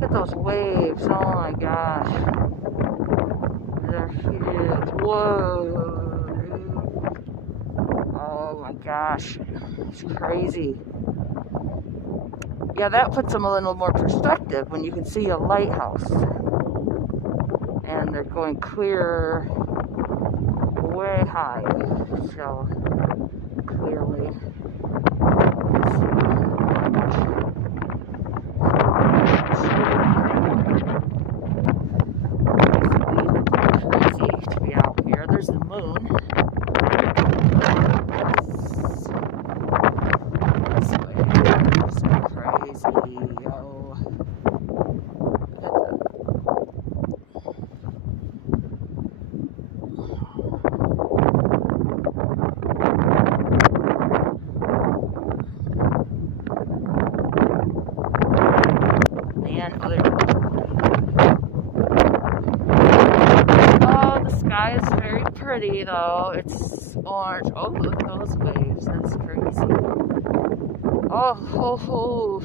look at those waves. Oh my gosh. They're huge. Whoa, dude. Oh my gosh. It's crazy. Yeah, that puts them a little more perspective when you can see a lighthouse. And they're going clear way high. So, clearly. Crazy to be out here. There's the moon. This way. So crazy. Oh. Oh, the sky is very pretty though. It's orange. Oh, look at those waves. That's crazy. Oh, ho, ho.